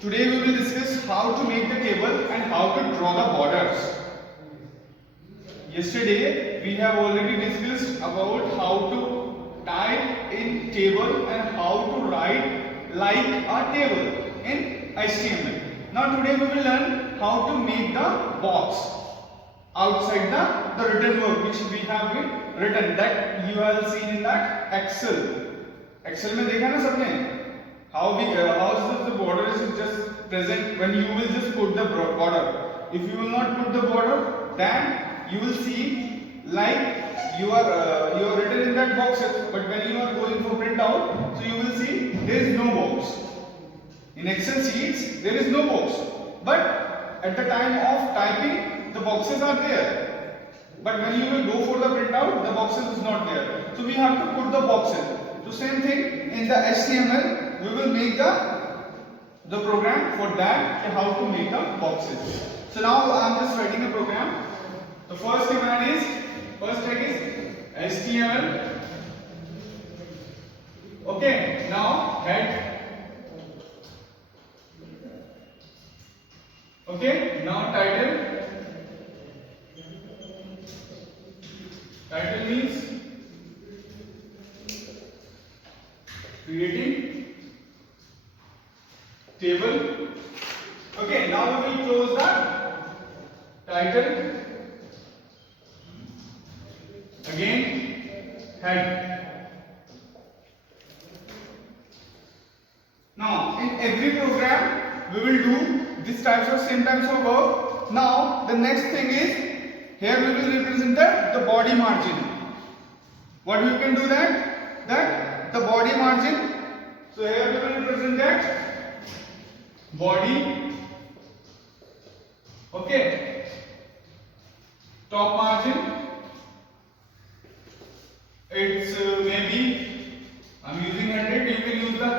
Today we will discuss how to make the table and how to draw the borders. Yesterday we have already discussed about how to type in table and how to write like a table in HTML. Now today we will learn how to make the box outside the written work which we have been written, that you have seen in that Excel. Excel में देखा ना सबने? How the border is just present when you will just put the border. If you will not put the border, then you will see like you are written in that boxes, but when you are going for print out, so you will see there is no box. In Excel sheets there is no box, but at the time of typing the boxes are there. But when you will go for the printout, the boxes is not there. So we have to put the boxes. So same thing in the HTML, we will make the program for that, how to make the boxes. So now I am just writing a program. The first tag is HTML. Okay, now head. Okay, now title. Title means creating table. Okay, now we will close the title. Again, head. Now in every program we will do this same types of work. Now the next thing is, here we will represent the body margin. What we can do that the body margin. So here we will represent that body. Okay. Top margin. It's maybe I'm using 100. You can use the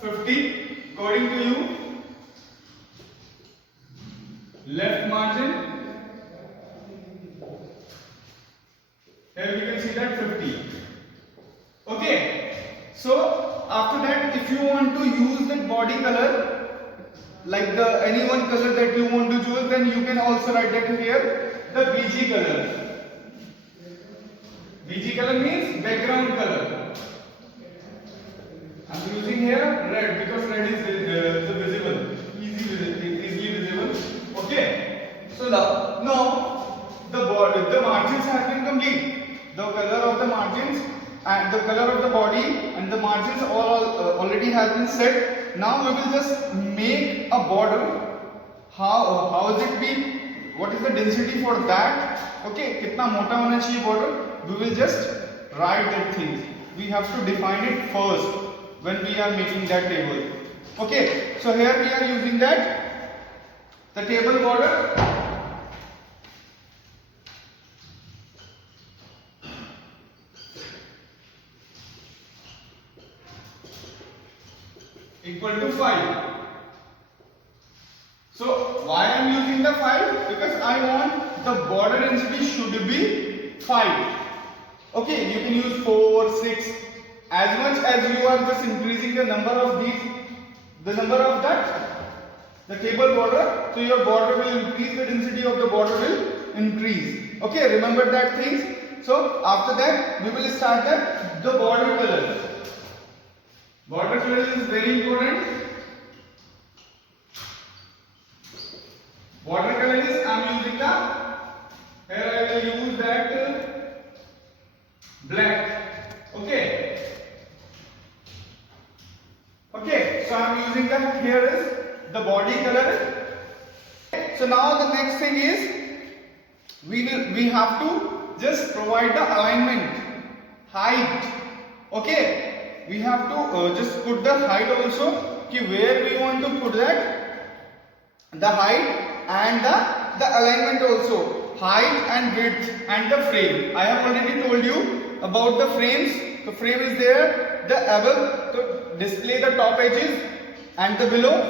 50 according to you. Left margin. Here we can see that 50. Okay. So after that, if you want to use that body color, like any one color that you want to choose, then you can also write that here, the BG color. BG color means background color. I am using here red because red is visible, easily visible. Okay. So now the margins have been complete. The color of the margins and the color of the body and the margins all already have been set. Now we will just make a border. How is it be? What is the density for that? Okay, कितना मोटा होना चाहिए border? We will just write that thing. We have to define it first when we are making that table. Okay, so here we are using the table border. Equal to 5. So why I am using the 5? Because I want the border density should be 5. Okay, you can use 4, 6. As much as you are just increasing the number of the table border, so your border will increase, the density of the border will increase. Okay, remember that thing. So after that we will start the border color. Border color is very important. Border color is I am using here I will use that black. Okay. Okay, so I am using here is the body color. So now the next thing is we have to just provide the alignment, height. Okay. We have to just put the height also, where we want to put the height and the alignment also, height and width and the frame. I have already told you about the frames. The frame is there, the above to display the top edges and the below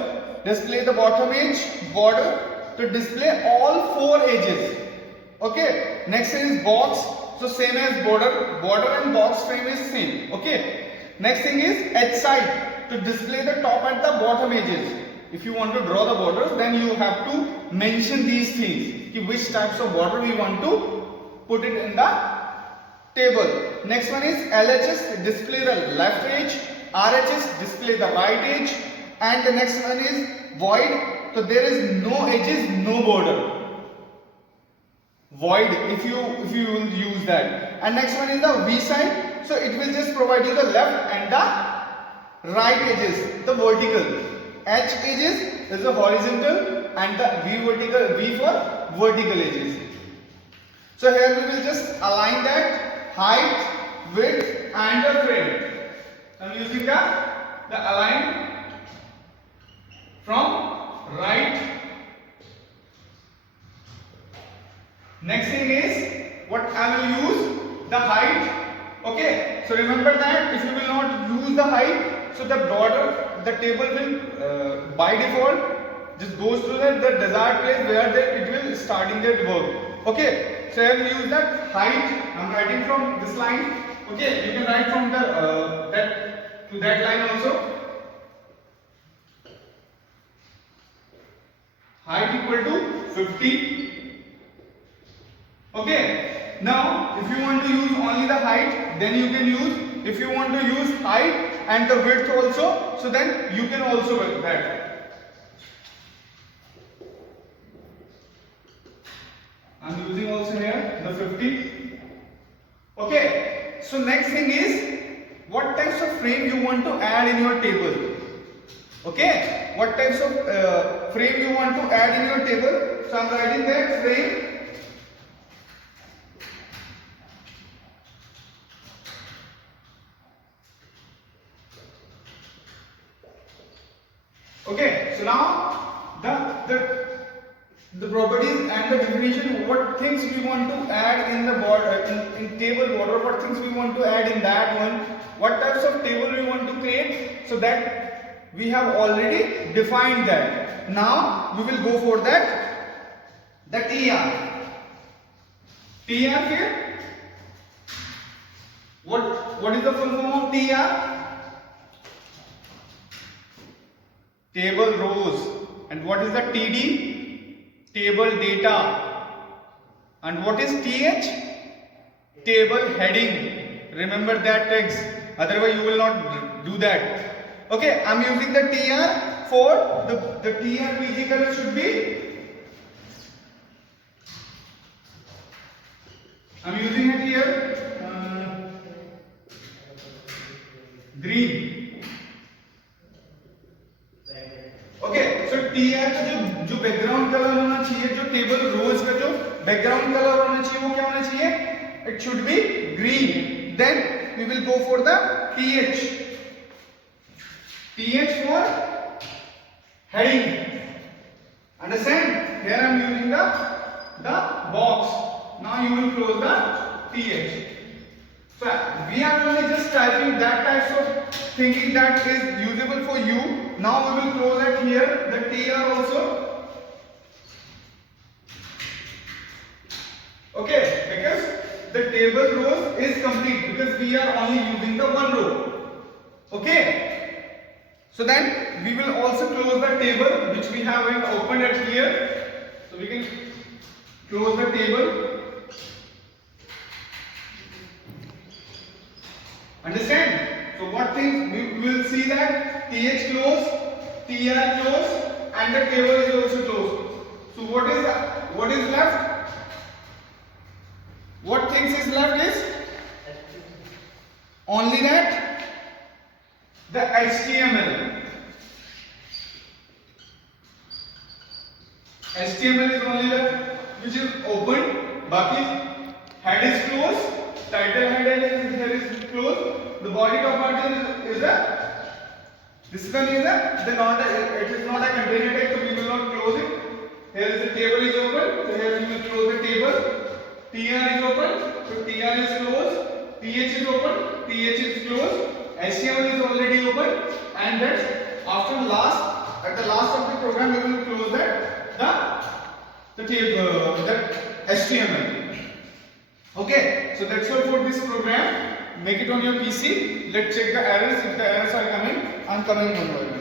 display the bottom edge, border to display all 4 edges. Okay, next is box. So same as border and box frame is same. Okay. Next thing is edge side to display the top and the bottom edges. if you want to draw the borders, then you have to mention these things, which types of border we want to put it in the table. Next one is LHS, display the left edge, RHS, display the right edge, and the next one is void. So there is no edges, no border. Void if you will use that. And next one is the V side. So it will just provide you the left and the right edges, the vertical. H edges is the horizontal, and the V for vertical edges. So here we will just align that height, width, and the frame. I'm using the align from right. Next thing is what I will use the height. Okay, so remember that if you will not use the height, so the border, the table will by default just goes to the desired place where it will starting that work. Okay, so I will use that height. I'm writing from this line. Okay, you can write from the that to that line also. Height equal to 50. Okay, now if you want to use only the height, then you can use. If you want to use height and the width also, so then you can also work that. I'm using also here the 50. Okay, so next thing is what types of frame you want to add in your table. Okay, what types of frame you want to add in your table. So I'm writing that frame. Okay, so now the properties and the definition, what things we want to add in the border, in table border, what things we want to add in that one, what types of table we want to create, so that we have already defined that. Now we will go for that, the TR. TR here, what is the full form of TR? Table rows. And what is the TD? Table data. And what is TH? Table heading. Remember that text, otherwise you will not do that. Okay, I am using the TR for the TR PG color should be, I am using it here green. Okay, so TR का जो background colour होना चाहिए, जो table रोज का जो background colour होना चाहिए, वो क्या होना चाहिए? It should be green. Then we will go for the TH. TH for heading. Understand? Here I am using the box. Now you will close the th. So we are only just typing that types of thinking that is usable for you. Now we will close it here, the TR also. Okay, because the table rows is complete, because we are only using the one row. Okay, so then we will also close the table which we have opened at here. So we can close the table. Understand? So what things we will see that TH close, TR close, and the table is also closed. So what is left? What things is left is only that the HTML. HTML is only left which is open. Baki head is closed. Title head is closed. The body top part is this one is it is not a container type, so we will not close it. Here is the table is open, so here we will close the table. TR is open, so TR is closed. TH is open, TH is closed. HTML is already open, and then at the last of the program we will close the table, the HTML. Okay, so that's all for this program. Make it on your PC. Let's check the errors. If the errors are coming, I'm coming on.